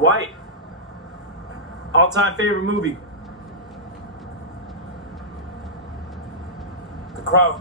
Dwight, all-time favorite movie? The Crow.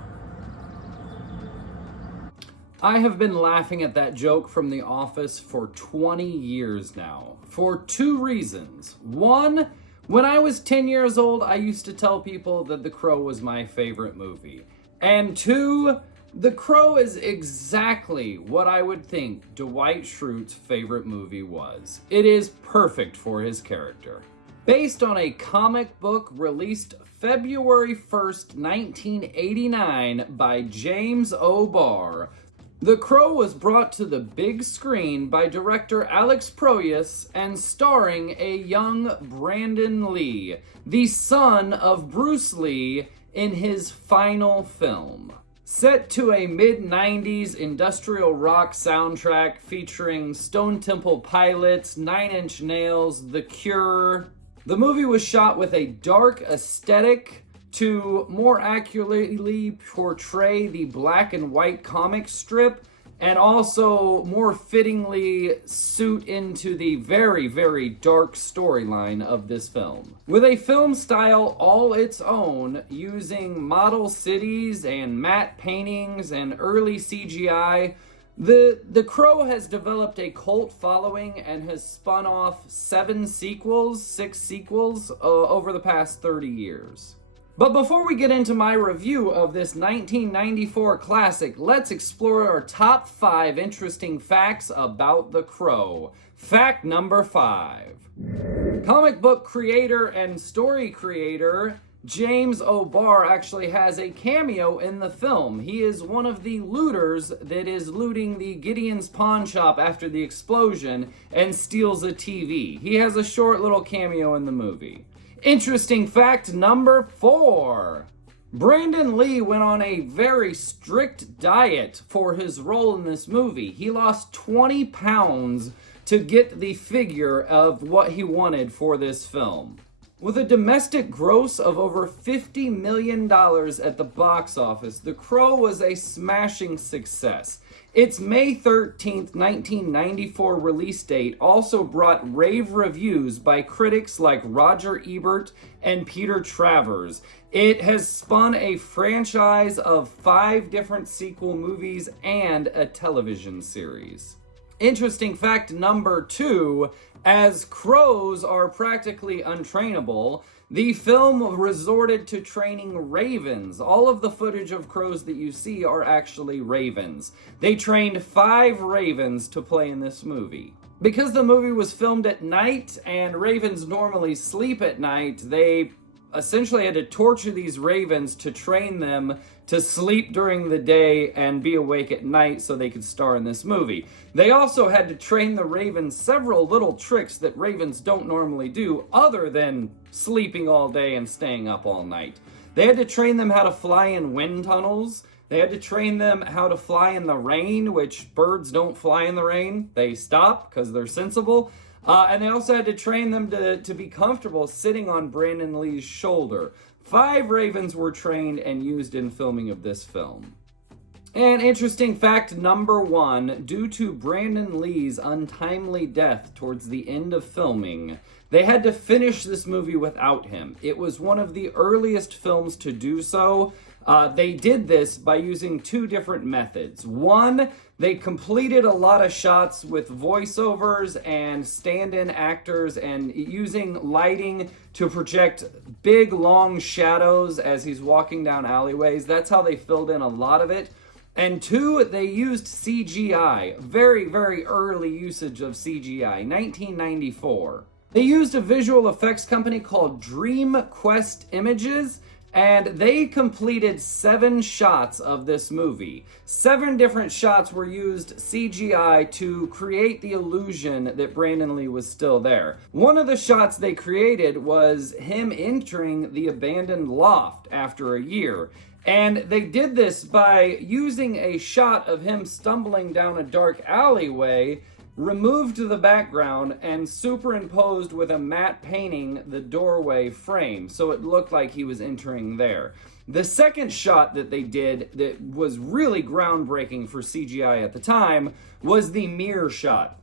I have been laughing at that joke from The Office for 20 years now, for two reasons. One, when I was 10 years old, I used to tell people that The Crow was my favorite movie. And two, The Crow is exactly what I would think Dwight Schrute's favorite movie was. It is perfect for his character. Based on a comic book released February 1st, 1989 by James O'Barr, The Crow was brought to the big screen by director Alex Proyas and starring a young Brandon Lee, the son of Bruce Lee, in his final film. Set to a mid-90s industrial rock soundtrack featuring Stone Temple Pilots, Nine Inch Nails, The Cure, the movie was shot with a dark aesthetic to more accurately portray the black and white comic strip and also more fittingly suit into the very, very dark storyline of this film. With a film style all its own, using model cities and matte paintings and early CGI, The Crow has developed a cult following and has spun off 6 sequels over the past 30 years. But before we get into my review of this 1994 classic, let's explore our top 5 interesting facts about The Crow. Fact number 5. Comic book creator and story creator James O'Barr actually has a cameo in the film. He is one of the looters that is looting the Gideon's pawn shop after the explosion and steals a TV. He has a short little cameo in the movie. Interesting fact number 4. Brandon Lee went on a very strict diet for his role in this movie. He lost 20 pounds to get the figure of what he wanted for this film. With a domestic gross of over $50 million at the box office, The Crow was a smashing success. Its May 13th, 1994 release date also brought rave reviews by critics like Roger Ebert and Peter Travers. It has spun a franchise of 5 different sequel movies and a television series. Interesting fact number 2, as crows are practically untrainable, the film resorted to training ravens. All of the footage of crows that you see are actually ravens. They trained 5 ravens to play in this movie. Because the movie was filmed at night and ravens normally sleep at night, they essentially had to torture these ravens to train them to sleep during the day and be awake at night so they could star in this movie. They also had to train the ravens several little tricks that ravens don't normally do other than sleeping all day and staying up all night. They had to train them how to fly in wind tunnels. They had to train them how to fly in the rain, which birds don't fly in the rain. They stop because they're sensible. And they also had to train them to be comfortable sitting on Brandon Lee's shoulder. 5 ravens were trained and used in filming of this film. And interesting fact number 1, due to Brandon Lee's untimely death towards the end of filming, they had to finish this movie without him. It was one of the earliest films to do so. They did this by using 2 different methods. One, they completed a lot of shots with voiceovers and stand-in actors and using lighting to project big, long shadows as he's walking down alleyways. That's how they filled in a lot of it. And 2, they used CGI. Very, very early usage of CGI, 1994. They used a visual effects company called Dream Quest Images, and they completed 7 shots of this movie. 7 different shots were used CGI to create the illusion that Brandon Lee was still there. One of the shots they created was him entering the abandoned loft after a year. And they did this by using a shot of him stumbling down a dark alleyway, removed the background, and superimposed with a matte painting the doorway frame, so it looked like he was entering there. The second shot that they did that was really groundbreaking for CGI at the time was the mirror shot.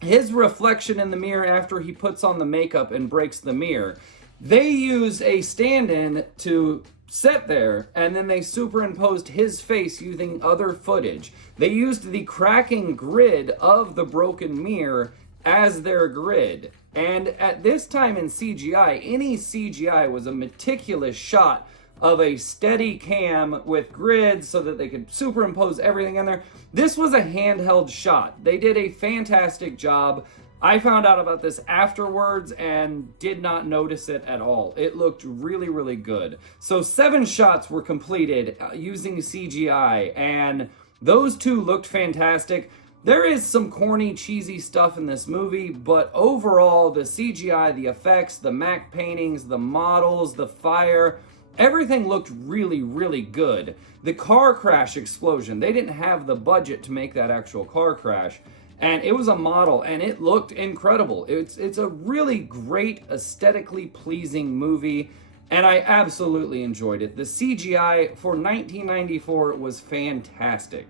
his reflection in the mirror after he puts on the makeup and breaks the mirror. They used a stand-in to sit there, and then they superimposed his face using other footage. They used the cracking grid of the broken mirror as their grid. And at this time in CGI, any CGI was a meticulous shot of a steady cam with grids so that they could superimpose everything in there. This was a handheld shot. They did a fantastic job. I found out about this afterwards and did not notice it at all. It looked really, really good. So 7 shots were completed using CGI, and those 2 looked fantastic. There is some corny, cheesy stuff in this movie, but overall, the CGI, the effects, the matte paintings, the models, the fire, everything looked really, really good. The car crash explosion, they didn't have the budget to make that actual car crash, and it was a model, and it looked incredible. It's a really great, aesthetically pleasing movie, and I absolutely enjoyed it. The CGI for 1994 was fantastic.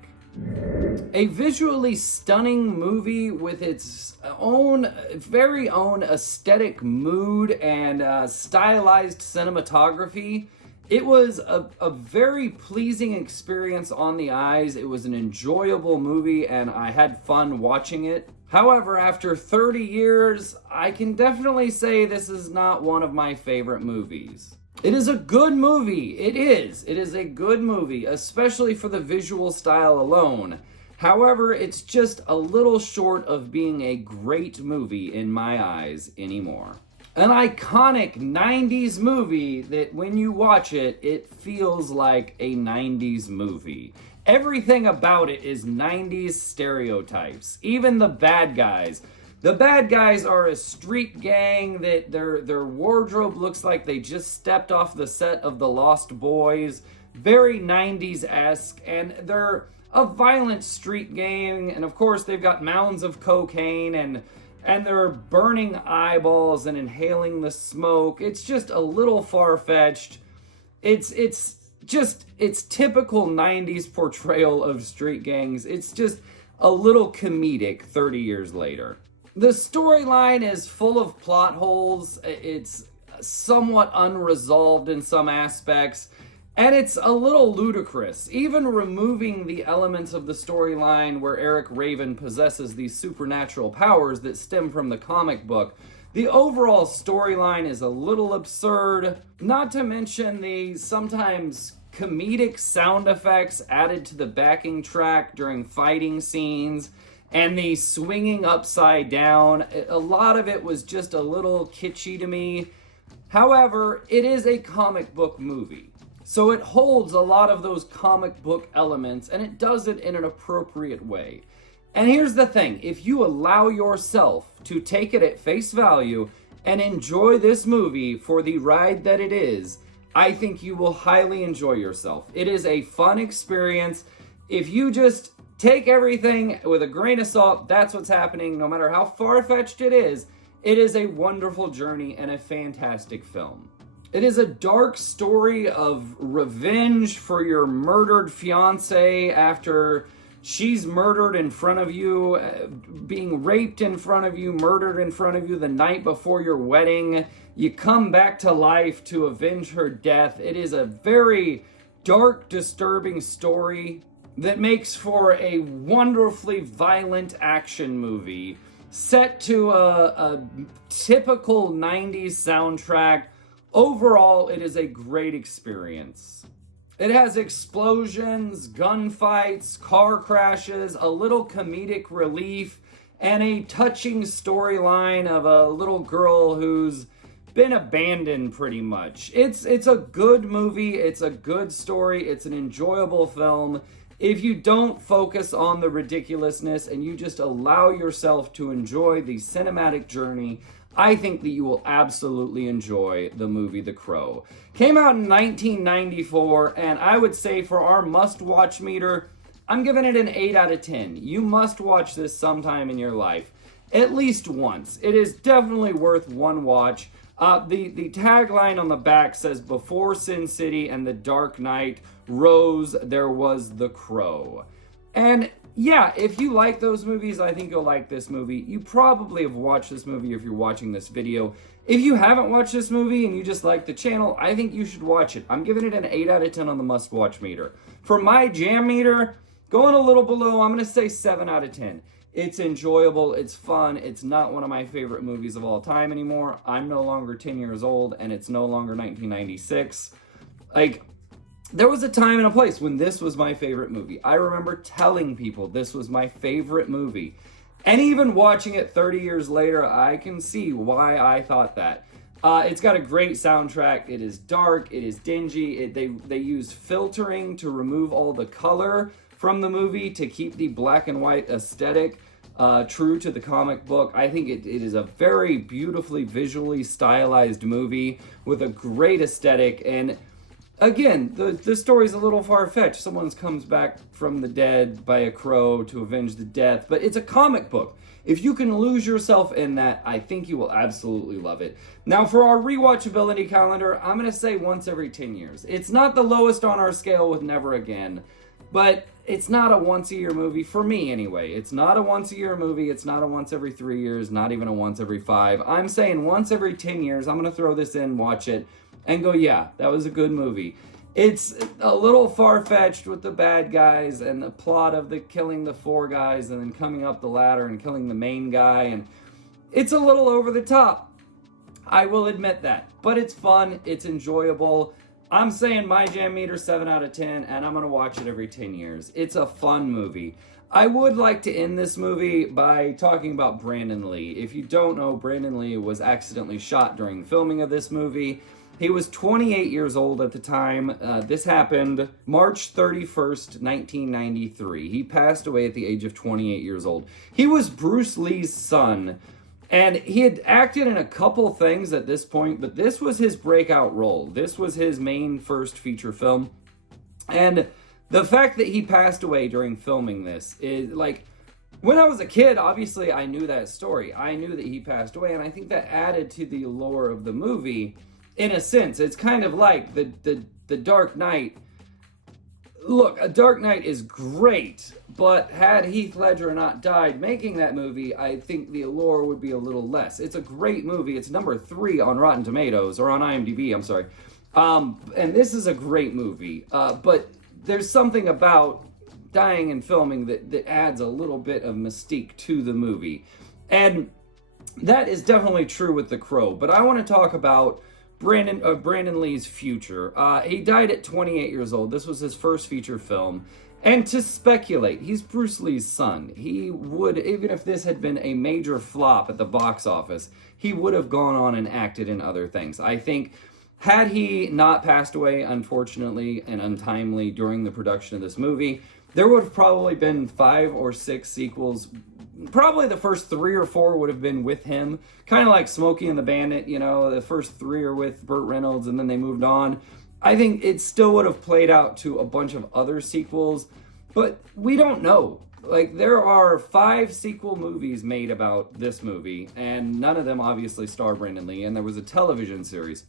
A visually stunning movie with its very own aesthetic mood and stylized cinematography. It was a very pleasing experience on the eyes. It was an enjoyable movie, and I had fun watching it. However, after 30 years, I can definitely say this is not one of my favorite movies. It is a good movie. It is. It is a good movie, especially for the visual style alone. However, it's just a little short of being a great movie in my eyes anymore. An iconic 90s movie that when you watch it, it feels like a 90s movie. Everything about it is 90s stereotypes, even the bad guys. The bad guys are a street gang that their wardrobe looks like they just stepped off the set of The Lost Boys. Very 90s-esque, and they're a violent street gang, and of course they've got mounds of cocaine, and they're burning eyeballs and inhaling the smoke. It's just a little far-fetched. It's typical 90s portrayal of street gangs. It's just a little comedic 30 years later. The storyline is full of plot holes. It's somewhat unresolved in some aspects, and it's a little ludicrous. Even removing the elements of the storyline where Eric Draven possesses these supernatural powers that stem from the comic book, the overall storyline is a little absurd, not to mention the sometimes comedic sound effects added to the backing track during fighting scenes, and the swinging upside down. A lot of it was just a little kitschy to me. However, it is a comic book movie, so it holds a lot of those comic book elements, and it does it in an appropriate way. And here's the thing, if you allow yourself to take it at face value and enjoy this movie for the ride that it is, I think you will highly enjoy yourself. It is a fun experience. If you just take everything with a grain of salt, that's what's happening. No matter how far-fetched it is a wonderful journey and a fantastic film. It is a dark story of revenge for your murdered fiance after she's murdered in front of you, being raped in front of you, murdered in front of you the night before your wedding. You come back to life to avenge her death. It is a very dark, disturbing story that makes for a wonderfully violent action movie set to a typical 90s soundtrack. Overall, it is a great experience. It has explosions, gunfights, car crashes, a little comedic relief, and a touching storyline of a little girl who's been abandoned pretty much. It's a good movie, it's a good story, it's an enjoyable film. If you don't focus on the ridiculousness and you just allow yourself to enjoy the cinematic journey, I think that you will absolutely enjoy the movie The Crow. Came out in 1994, and I would say for our must-watch meter, I'm giving it an 8 out of 10. You must watch this sometime in your life, at least once. It is definitely worth one watch. The tagline on the back says, "Before Sin City and the Dark Knight rose, there was the Crow." And yeah, if you like those movies, I think you'll like this movie. You probably have watched this movie if you're watching this video. If you haven't watched this movie and you just like the channel, I think you should watch it. I'm giving it an 8 out of 10 on the must-watch meter. For my jam meter, going a little below, I'm going to say 7 out of 10. It's enjoyable, it's fun, it's not one of my favorite movies of all time anymore. I'm no longer 10 years old, and it's no longer 1996. Like, there was a time and a place when this was my favorite movie. I remember telling people this was my favorite movie. And even watching it 30 years later, I can see why I thought that. It's got a great soundtrack. It is dark. It is dingy. They used filtering to remove all the color from the movie to keep the black and white aesthetic true to the comic book. I think it is a very beautifully visually stylized movie with a great aesthetic. And again, the story's a little far-fetched. Someone comes back from the dead by a crow to avenge the death, but it's a comic book. If you can lose yourself in that, I think you will absolutely love it. Now, for our rewatchability calendar, I'm going to say once every 10 years. It's not the lowest on our scale with Never Again, but it's not a once-a-year movie, for me anyway. It's not a once-a-year movie. It's not a once every 3 years, not even a once every 5. I'm saying once every 10 years, I'm going to throw this in, watch it, and go, yeah, that was a good movie. It's a little far-fetched with the bad guys and the plot of the killing the 4 guys and then coming up the ladder and killing the main guy, and it's a little over the top. I will admit that. But it's fun, it's enjoyable. I'm saying my jam meter 7 out of 10, and I'm going to watch it every 10 years. It's a fun movie. I would like to end this movie by talking about Brandon Lee. If you don't know, Brandon Lee was accidentally shot during filming of this movie. He was 28 years old at the time. This happened March 31st, 1993. He passed away at the age of 28 years old. He was Bruce Lee's son, and he had acted in a couple things at this point, but this was his breakout role. This was his main first feature film. And the fact that he passed away during filming this is, like, when I was a kid, obviously I knew that story. I knew that he passed away, and I think that added to the allure of the movie. In a sense, it's kind of like the Dark Knight. Look, A Dark Knight is great, but had Heath Ledger not died making that movie, I think the allure would be a little less. It's a great movie. It's number 3 on Rotten Tomatoes, or on IMDb, I'm sorry. And this is a great movie, but there's something about dying and filming that adds a little bit of mystique to the movie. And that is definitely true with The Crow, but I want to talk about Brandon Lee's future. He died at 28 years old. This was his first feature film. And to speculate, he's Bruce Lee's son. He would, even if this had been a major flop at the box office, he would have gone on and acted in other things. I think, had he not passed away, unfortunately and untimely, during the production of this movie, there would have probably been 5 or 6 sequels. Probably the first 3 or 4 would have been with him. Kind of like Smokey and the Bandit, you know, the first 3 are with Burt Reynolds and then they moved on. I think it still would have played out to a bunch of other sequels, but we don't know. Like, there are 5 sequel movies made about this movie, and none of them obviously star Brandon Lee, and there was a television series.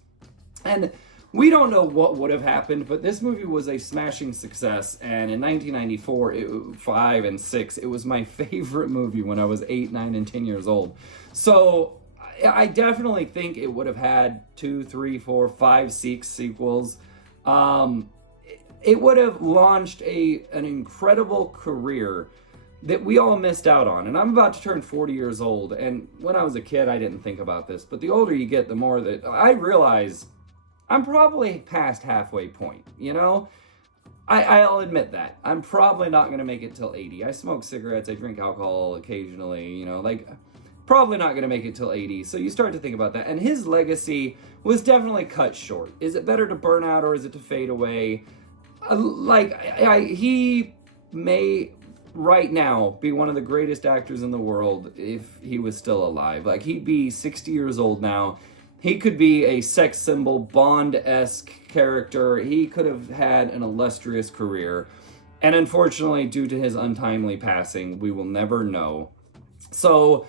And we don't know what would have happened, but this movie was a smashing success, and in 1994, 5 and 6, it was my favorite movie when I was 8, 9, and 10 years old. So I definitely think it would have had 2, 3, 4, 5, 6 sequels. It would have launched an incredible career that we all missed out on. And I'm about to turn 40 years old, and when I was a kid, I didn't think about this, but the older you get, the more that I realize I'm probably past halfway point, you know? I'll admit that. I'm probably not going to make it till 80. I smoke cigarettes, I drink alcohol occasionally, you know, like, probably not going to make it till 80. So you start to think about that. And his legacy was definitely cut short. Is it better to burn out or is it to fade away? He may right now be one of the greatest actors in the world if he was still alive. Like, he'd be 60 years old now. He could be a sex symbol, Bond-esque character. He could have had an illustrious career. And unfortunately, due to his untimely passing, we will never know. So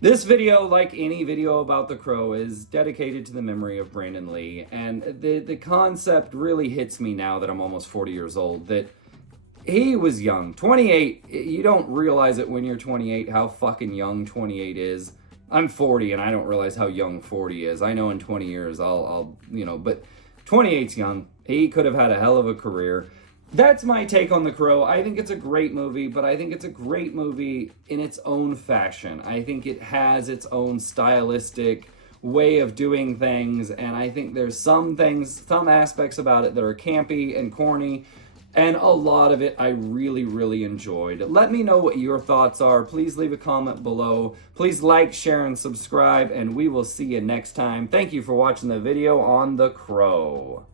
this video, like any video about The Crow, is dedicated to the memory of Brandon Lee. And the concept really hits me now that I'm almost 40 years old, that he was young. 28, you don't realize it when you're 28 how fucking young 28 is. I'm 40 and I don't realize how young 40 is. I know in 20 years I'll but 28's young. He could have had a hell of a career. That's my take on The Crow. I think it's a great movie, but I think it's a great movie in its own fashion. I think it has its own stylistic way of doing things, and I think there's some aspects about it that are campy and corny, and a lot of it I really, really enjoyed. Let me know what your thoughts are. Please leave a comment below. Please like, share, and subscribe, and we will see you next time. Thank you for watching the video on The Crow.